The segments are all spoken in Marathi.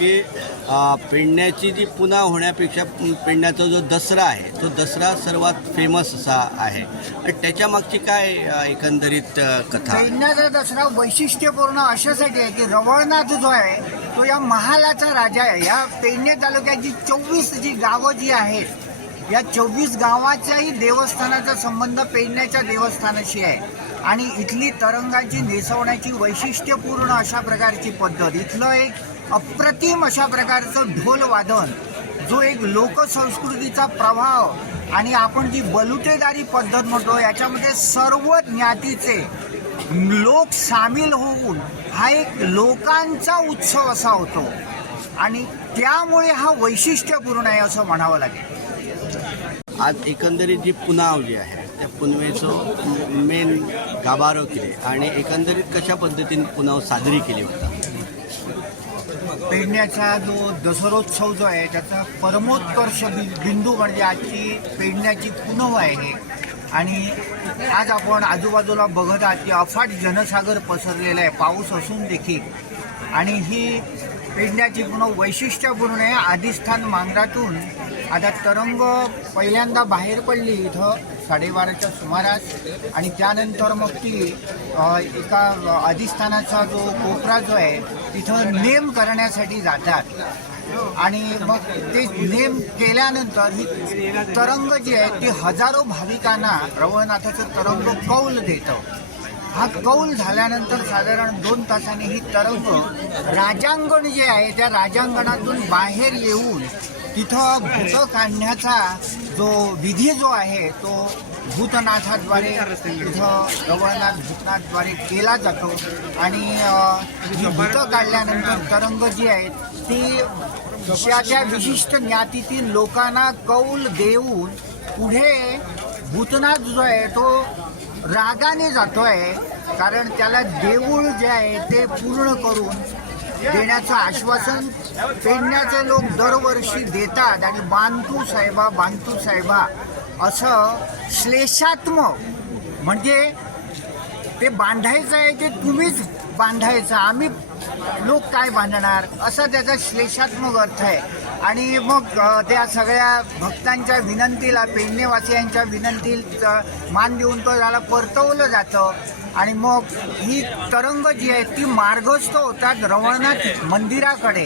की पेडण्याची जी पुन्हा होण्यापेक्षा पेडण्याचा जो दसरा आहे तो दसरा सर्वात फेमस असा आहे. त्याच्या मागची काय एकंदरीत कथा? पेडण्याचा दसरा वैशिष्ट्यपूर्ण अशासाठी आहे की रवळनाथ जो आहे तो या महालाचा राजा आहे. या पेडणे तालुक्याची 24 जी गावं जी आहेत या 24 गावाच्याही देवस्थानाचा संबंध पेडण्याच्या देवस्थानाशी आहे. आणि इथली तरंगाची नेसवण्याची वैशिष्ट्यपूर्ण अशा प्रकारची पद्धत, इथलं एक अप्रतिम अशा प्रकारचं ढोल वादन, जो एक लोकसंस्कृतीचा प्रभाव आणि आपण जी बलुतेदारी पद्धत म्हणतो याच्यामध्ये सर्व ज्ञातीचे लोक सामील होऊन हा एक लोकांचा उत्सव असा होतो आणि त्यामुळे हा वैशिष्ट्यपूर्ण आहे असं म्हणावं लागेल. आज एकंदरीत जी पुनाव जी आहे त्या पुनवेचं मेन गाभारो केले आणि एकंदरीत कशा पद्धतीने पुनाव साजरी केली होता? पेडण्याचा जो दसरोत्सव जो आहे त्याचा परमोत्कर्ष बिंदू म्हणजे आजची पेडण्याची पुनव आहे. आणि आज आपण आजूबाजूला बघत आहात की अफाट जनसागर पसरलेला आहे पाऊस असून देखील. आणि ही पेडण्याची पुनव वैशिष्ट्यपूर्ण आहे. अधिष्ठान मांगरातून आता तरंग पहिल्यांदा बाहेर पडली इथं 12:30च्या सुमारास आणि त्यानंतर मग ती एका अधिष्ठानाचा जो कोपरा जो आहे तिथं नेम करण्यासाठी जातात आणि मग ते नेम केल्यानंतर ही तरंग जी आहे ती हजारो भाविकांना रवळनाथाचं तरंग कौल देतं. हा कौल झाल्यानंतर साधारण 2 तासांनी ही तरंग राजांगण जे आहे त्या राजांगणातून बाहेर येऊन तिथं भूत काढण्याचा जो विधी जो आहे तो भूतनाथाद्वारे तिथं रवळनाथ भूतनाथद्वारे केला जातो. आणि ही भूतं काढल्यानंतर तरंग जी आहे ती त्या विशिष्ट ज्ञातीतील लोकांना कौल देऊन पुढे भूतनाथ जो आहे तो रागाने जातोय, कारण त्याला देऊळ जे आहे ते पूर्ण करून देण्याचं आश्वासन पेडण्याचे लोक दरवर्षी देतात. आणि बांतू साहेबा असं श्लेषात्मक म्हणजे ते बांधायचं आहे ते तुम्हीच बांधायचं, आम्ही लोक काय बांधणार असा त्याचा श्लेषात्मक अर्थ आहे. आणि मग त्या सगळ्या भक्तांच्या विनंतीला पेडणेवासियांच्या विनंतीला मान देऊन तो त्याला परतवलं जातं. आणि मग ही तरंग जी आहे ती मार्गस्थ होतात रवळनाथ मंदिराकडे.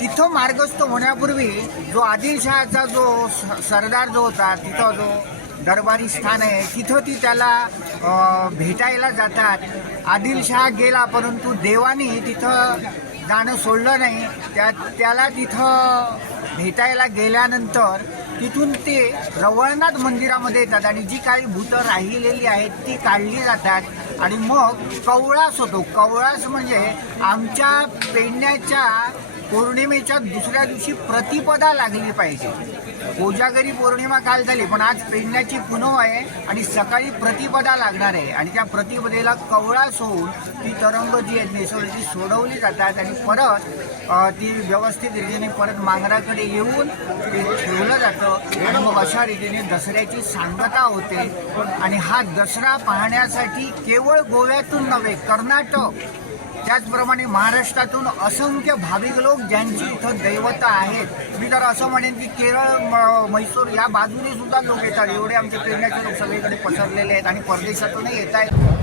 तिथं मार्गस्थ होण्यापूर्वी जो आदिलशहाचा जो सरदार जो होता तिथं जो दरबारी स्थान आहे तिथं ती त्याला भेटायला जातात. आदिलशहा गेला परंतु देवानी तिथं जाणं सोडलं नाही. त्याला तिथं भेटायला गेल्यानंतर तिथून ते रवळनाथ मंदिरामध्ये येतात आणि जी काही भूतं राहिलेली आहेत ती काढली जातात. आणि मग कवळास होतो. कवळास म्हणजे आमच्या पेडण्याच्या पौर्णिमेच्या दुसऱ्या दिवशी प्रतिपदा लागली पाहिजे. कोजागरी पौर्णिमा काल झाली पण आज पेडण्याची पुनव आहे आणि सकाळी प्रतिपदा लागणार आहे. आणि त्या प्रतिपदेला कवळास होऊन ती तरंग जी आहे नेसवली ती सोडवली जातात आणि परत ती व्यवस्थित रीतीने परत मांगराकडे येऊन ते ठेवलं जातं. आणि मग अशा रीतीने दसऱ्याची सांगता होते. आणि हा दसरा पाहण्यासाठी केवळ गोव्यातून नव्हे कर्नाटक त्याचप्रमाणे महाराष्ट्रातून असंख्य भाविक लोक ज्यांची इथं दैवता आहेत. मी तर असं म्हणेन की केरळ मैसूर या बाजूने सुद्धा लोक येतात. एवढे आमचे पेडण्याचे लोक सगळीकडे पसरलेले आहेत आणि परदेशातूनही येत आहेत.